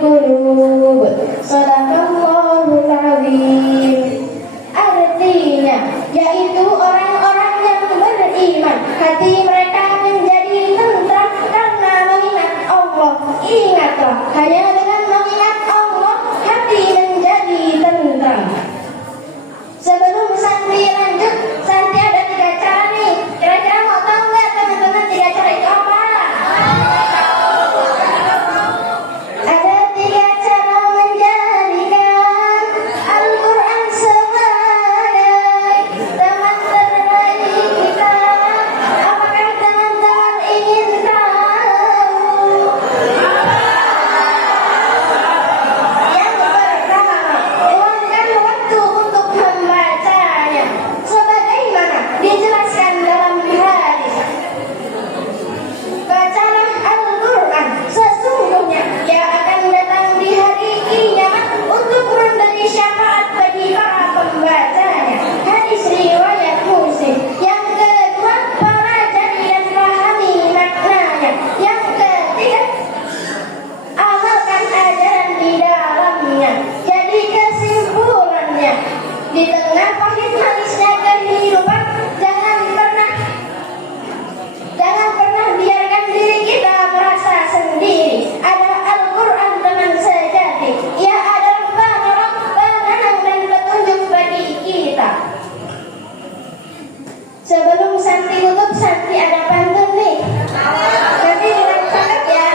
qulub. Shadaqallahul azim. Artinya yaitu orang-orang yang beriman, hati mereka menjadi tentram karena mengingat Allah. Ingatlah, hanya dengan mengingat Allah hati menjadi tentram. Sebelum santri lanjut, santri ada 3 cara nih. Kira-kira mau tahu nggak teman-teman 3 cara itu apa? Ada 3 cara menjadikan Al-Quran sebagai teman terbaik kita. Apakah teman-teman ingin tahu? Yang pertama, luangkan waktu untuk membacanya, sebagaimana dijelaskan dalam hadis. Bacalah Al-Quran, sesungguhnya ia akan datang di hari kiamat untuk memberi syafaat bagi para pembacanya. Hadis riwayat Muslim. Yang kedua, pelajari dan pahami maknanya. Yang ketiga, amalkan ajaran di dalamnya. Jadi kesimpulannya, di tengah pahit manisnya kehidupan, jangan pernah biarkan diri kita merasa sendiri. Ada Al-Quran teman sejati. Ia adalah penolong, penenang dan petunjuk bagi kita. Sebelum santri tutup, santri ada pantun nih. Nanti dengan cakap ya.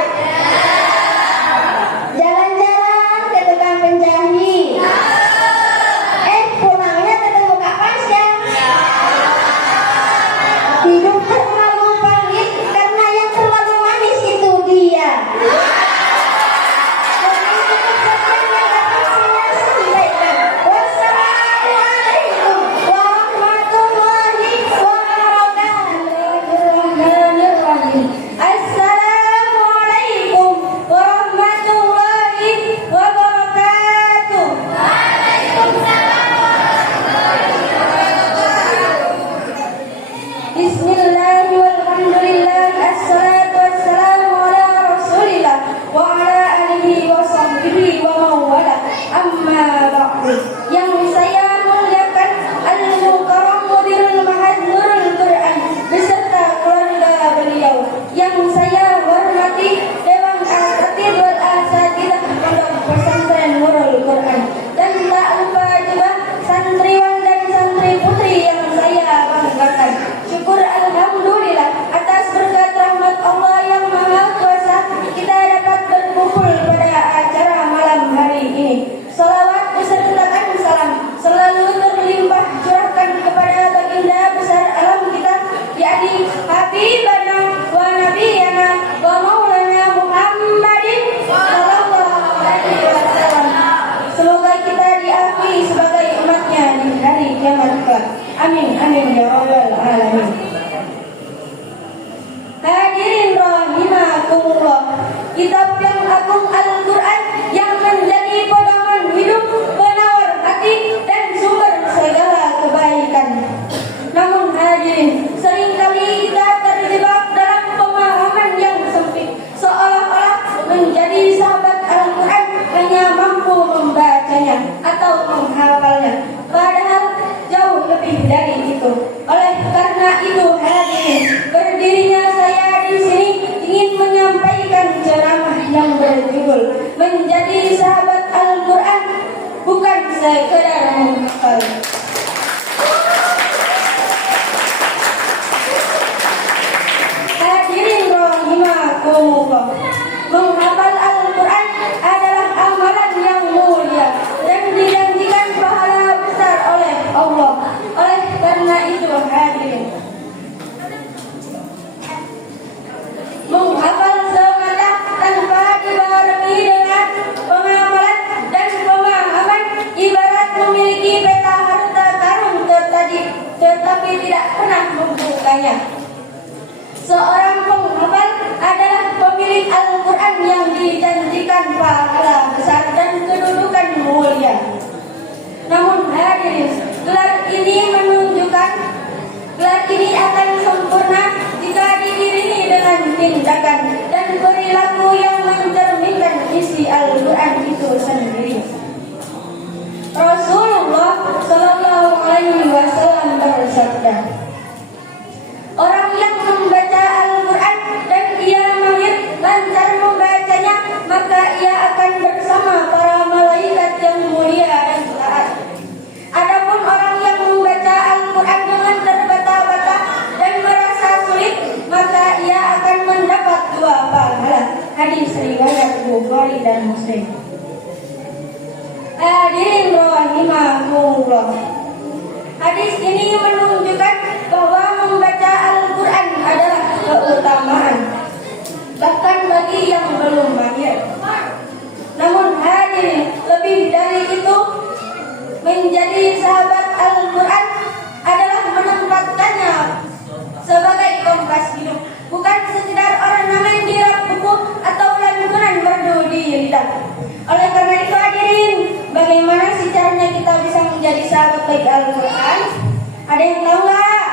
Jalan-jalan ke tukang penjahit. Pulangnya ketemu Kak Pasya. Hidup terlalu pahit karena yang terlalu manis itu dia. Wassalamualaikum warahmatullahi wabarakatuh. Assalamualaikum warahmatullahi wabarakatuh. Bismillah walhamdulillah, assalatu wassalamu ala rasulillah wa ala alihi wa sahbihi wa mawala. Amma ba'du. Yang saya muliakan Al-Mukarram Mudirul Mahad Nurul Quran beserta keluarga beliau. Yang saya hormati Dewan Asatidz wal Asatidzah Pondok Pesantren Nurul Quran. Dan tak lupa juga santriwan dan santri putri yang saya banggakan. Syukur alhamdulillah atas berkat rahmat Allah yang Maha Kuasa kita dapat berkumpul pada acara malam hari ini. Salawat besertakan salam selalu terlimpah curahkan kepada baginda besar alam kita, yakni Habibana wa Nabiyana wa Maulana Muhammadin sallallahu alaihi wasallam. Semoga kita diakui sebagai umatnya di hari kiamat kelak. Amin amin ya rabbal alamin. Hadirin rahimakumullah, kitab yang agung Al-Quran yang menjadi pedoman hidup, penawar hati dan sumber segala kebaikan. Namun hadirin, seringkali kita terjebak dalam pemahaman yang sempit, seolah-olah menjadi sahabat Al-Quran hanya mampu membacanya atau menghafalnya. Padahal jauh lebih dari itu. Oleh karena itu hadirin, berdirinya saya di sini ingin menyampaikan ceramah yang berjudul Menjadi Sahabat Al-Quran Bukan Sekedar Menghafal. Hadirin rahimakumullah, menghafal Al-Quran adalah amalan yang mulia dan dijanjikan pahala besar oleh Allah. Oleh karena itu hadirin, menghafal semata tanpa dibarengi dengan pengamalan dan pemahaman ibarat memiliki peta harta karun tetapi tidak pernah membukanya. Seorang penghafal adalah pemilik Al-Quran yang dijanjikan pahala besar dan kedudukan mulia. Namun hadirin, gelar ini akan sempurna jika diiringi dengan tindakan dan perilaku yang mencerminkan isi Al-Quran riwayat Bukhari dan Muslim. Hadirin rahimahumullah. Hadis ini menunjukkan bahwa membaca Al-Quran adalah keutamaan, bahkan bagi yang belum mahir. Namun hadirin, lebih dari itu, menjadi sahabat Al-Quran adalah menempatkannya sebagai kompas hidup, bukan sekedar ornamen di rak buku atau lantunan merdu di lidah. Oleh karena itu hadirin, bagaimana sih caranya kita bisa menjadi sahabat baik Al-Quran? Ada yang tahu nggak?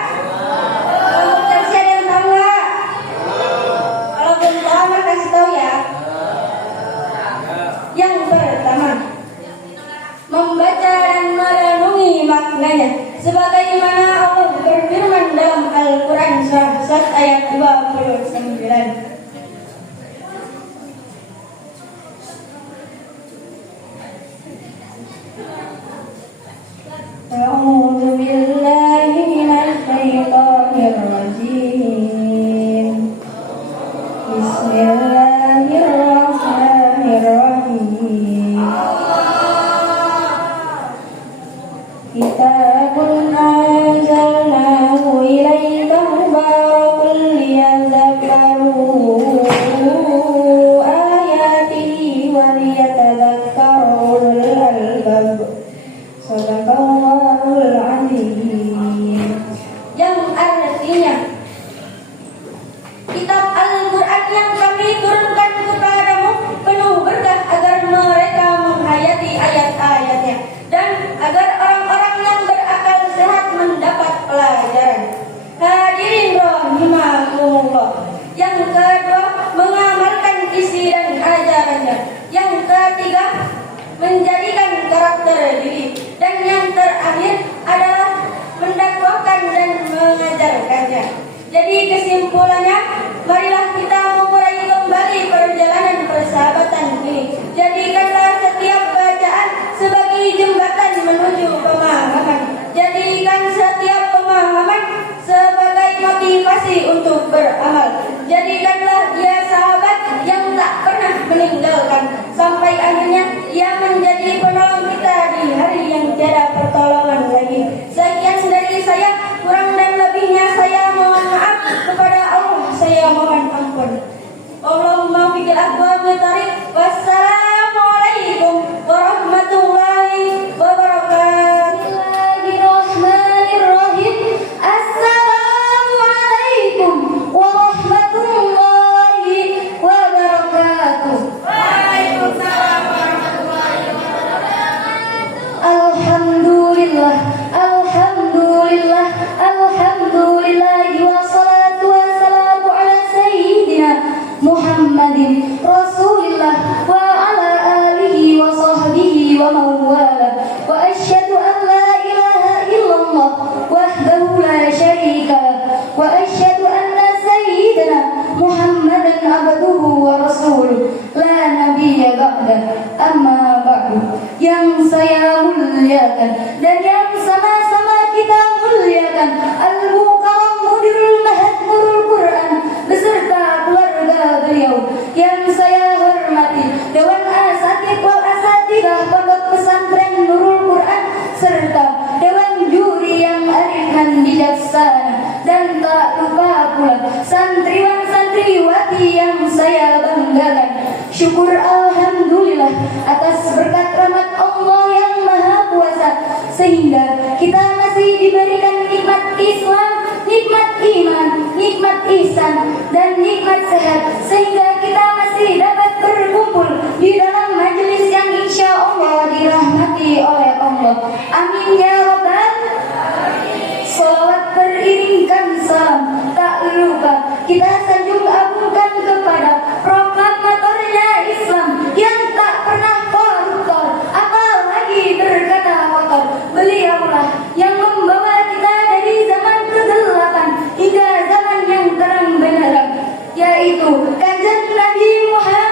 Kalau ada yang tahu nggak? Kalau belum tahu, maka kasih tahu ya. Yang pertama, membaca dan merenungi maknanya, sebagaimana Allah berfirman dalam Al-Quran surah Sad ayat 29. A'udzu billahi minasy syaithanir rajim. Bismillahirrahmanirrahim. Kitabun anzalnahu ilaika mubarakun liyadhakkaru ayatihi wa liyatadhakkaru ulul albab. Shadaqallahul azim. Yang artinya, kitab Al-Quran yang kami turunkan kepadamu penuh berkah agar mereka menghayati ayat-ayatnya dan agar orang-orang yang berakal sehat mendapat pelajaran. Hadirin rahimakumullah. Yang kedua, mengamalkan isi dan ajarannya. Yang ketiga, menjadikan karakter diri. Dan yang terakhir adalah mendakwakan dan mengajarkannya. Jadi kesimpulannya, marilah kita memulai kembali perjalanan persahabatan ini. Jadikanlah setiap bacaan sebagai jembatan menuju pemahaman. Jadikan setiap pemahaman sebagai motivasi untuk beramal. Jadikanlah dia sahabat yang tak pernah meninggalkan, sampai akhirnya ia menjadi penolong kita di hari yang tiada pertolongan lagi. Sekian dari saya, kurang dan lebihnya saya mohon maaf kepada Allah, saya mohon ampun. Allahumma fikir aqwa bitarik. Wassalamualaikum warahmatullahi wabarakatuh. Bismillahirrahmanirrahim. Assalamualaikum warahmatullahi wabarakatuh. Waalaikumsalam warahmatullahi wabarakatuh. Alhamdulillah, alhamdulillah, alhamdulillah, wassalatu wassalamu ala sayyidina Muhammadin Rasulillah wa ala alihi wa sahbihi wa mawala. Wa asyhadu an la ilaha illallah wahdahu la syarika lah. Wa asyhadu anna sayyidina Muhammadan abduhu wa rasuluh la nabiyya ba'da. Amma ba'du. Yang saya muliakan dan yang sama-sama kita muliakan, Al-Mukarram Mudirul Mahad Nurul Quran beserta keluarga beliau. Yang saya hormati Dewan Asatidz wal Asatidzah Pondok Pesantren Nurul Quran serta Dewan Juri yang arif dan bijaksana, dan tak lupa pula santriwan-santriwati yang saya banggakan. Syukur alhamdulillah atas berkat rahmat Allah yang Maha Kuasa, sehingga kita masih diberikan nikmat Islam, nikmat iman, nikmat ihsan, dan nikmat sehat, sehingga kita masih dapat berkumpul di dalam majelis yang insya Allah dirahmati oleh Allah. Amin ya rabbal alamin. Salawat beriringkan salam, tak lupa kita sanjung agungkan kepada proklamatornya Islam yang tak pernah koruptor, apalagi berkata kotor. Beliaulah yang membawa kita dari zaman kegelapan hingga zaman yang terang benderang, yaitu Kanjeng Nabi Muhammad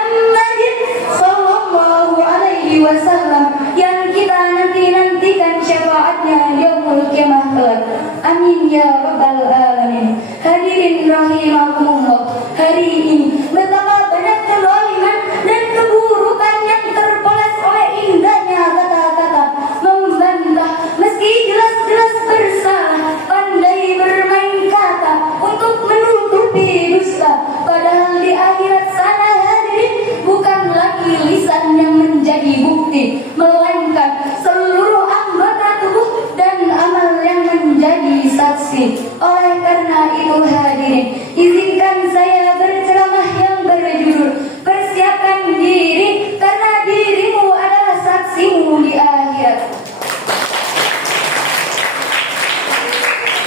bukti, melainkan seluruh anggota tubuh dan amal yang menjadi saksi. Oleh karena itu hadirin, izinkan saya berceramah yang berjudul Persiapkan Diri Karena Dirimu Adalah Saksimu di Akhirat.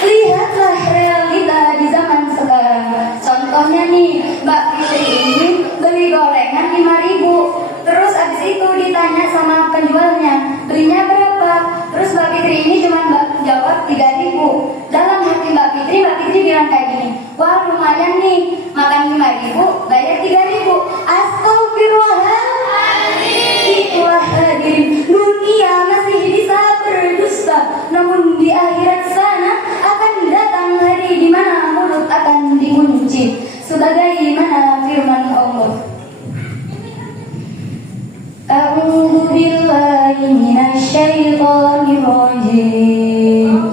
Lihatlah realita di zaman sekarang. Contohnya nih, Mbak Fitri ini beli gorengan 5.000. Terus abis itu ditanya sama penjualnya, belinya berapa? Terus Mbak Fitri ini cuma jawab 3.000. Dalam hati Mbak Fitri bilang kayak gini, wah lumayan nih, makan 5.000, bayar 3.000. Astagfirullahaladzim. Itulah hadirin, dunia masih bisa berdusta, namun di akhirat sana akan datang hari di mana mulut akan dikunci. Sebagaimana firman Allah, A'udzu billahi minasyaitonir rajim.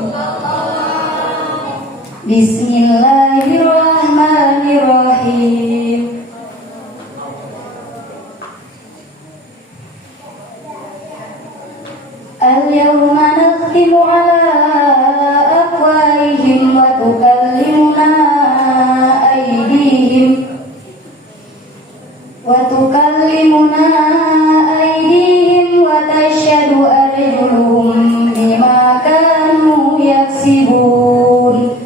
Bismillahirrahmanirrahim. Al-yawma nakhtimu ala afwahihim wa tukallimuna aydihim wa tashhadu arjuluhum bima kanu yaksibun.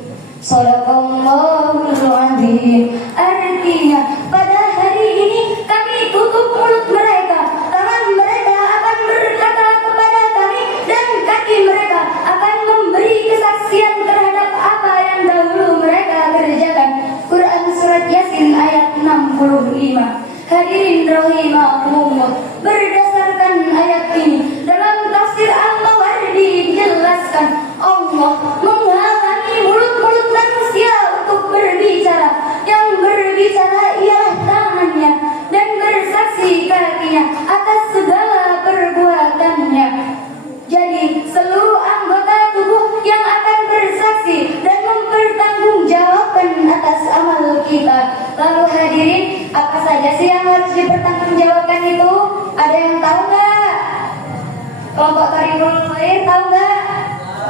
Shadaqallahul azim. Artinya pada hari ini kami tutup mulut mereka, tangan mereka akan berkata kepada kami, dan kaki mereka akan memberi kesaksian terhadap apa yang dahulu mereka kerjakan. Quran Surat Yasin ayat 65. Hadirin rahimakumullah, berdasarkan ayat ini dalam tafsir Al-Mawardi dijelaskan Allah menghalangi mulut-mulut manusia untuk berbicara. Yang berbicara ialah tangannya dan bersaksi kakinya atas segala perbuatannya. Jadi seluruh anggota tubuh yang akan bersaksi dan mempertanggungjawabkan atas amal kita. Lalu hadirin, apa saja sih yang harus dipertanggungjawabkan itu? Ada yang tahu nggak? Kelompok Tariful Khair tahu nggak?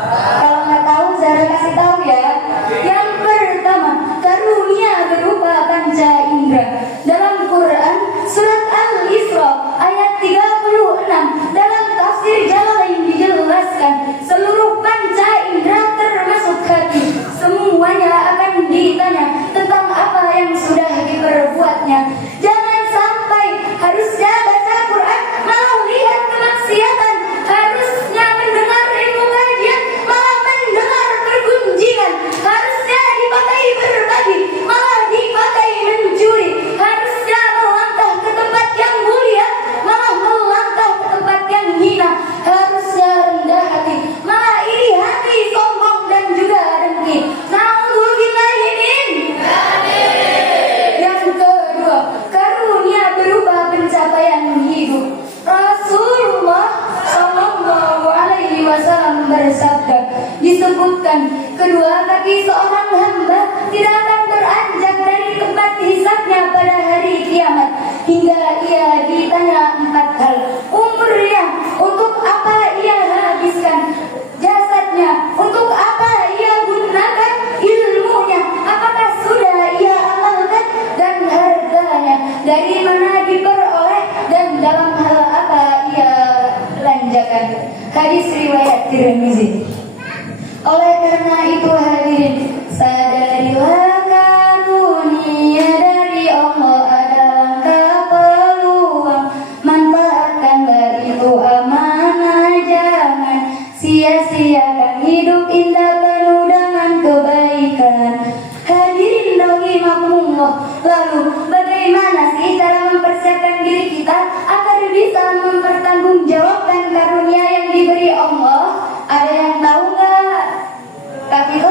Kalau nggak tahu, Zara kasih tahu ya. Yang pertama, karunia berupa panca indera. Dalam Quran Surat Al-Isra ayat 36, dalam tafsir Jalalain dijelaskan seluruh panca indera termasuk hati, semuanya akan ditanya tentang apa yang sudah diperbuatnya. Jangan sampai harusnya baca Quran malah lihat kemaksiatan, harusnya mendengar ilmu kajian malah mendengar pergunjingan, harusnya dipakai berbagi malah dipakai mencuri, harusnya melangkah ke tempat yang mulia malah melangkah ke tempat yang hina, harusnya rendah hati malah iri hati, sombong dan juga dengki. Na'udzubillahi min. Yang kedua, karunia berupa pencapaian hidup. Rasulullah Shallallahu Alaihi Wasallam bersabda, disebutkan kedua kaki seorang hamba tidak akan beranjak dari tempat hisabnya pada hari kiamat hingga ia ditanya 4 hal. Umurnya, untuk apa ia habiskan? Jasadnya, untuk apa ia gunakan? Ilmunya, apakah sudah ia amalkan? Dan hartanya, dari mana diperoleh dan dalam hal apa ia belanjakan. Hadis riwayat Tirmizi. Oleh karena itu hadirin, sadarilah karunia dari Allah adalah peluang. Manfaatkanlah itu amanah, jangan sia-siakan hidup indah penuh dengan kebaikan. Hadirin rahimakumullah, lalu bagaimana sih cara mempersiapkan diri kita agar bisa mempertanggungjawabkan karunia yang diberi Allah? Ada yang tahu nggak? Kak Vito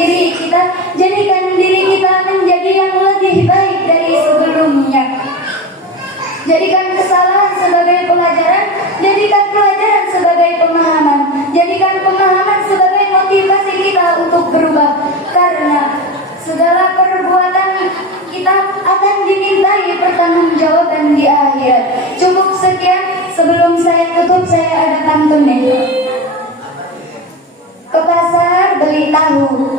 diri kita, jadikan diri kita menjadi yang lebih baik dari sebelumnya. Jadikan kesalahan sebagai pelajaran, jadikan pelajaran sebagai pemahaman, jadikan pemahaman sebagai motivasi kita untuk berubah. Karena segala perbuatan kita akan dimintai pertanggungjawaban di akhirat. Cukup sekian, sebelum saya tutup saya ada pantun nih. Ke pasar beli tahu,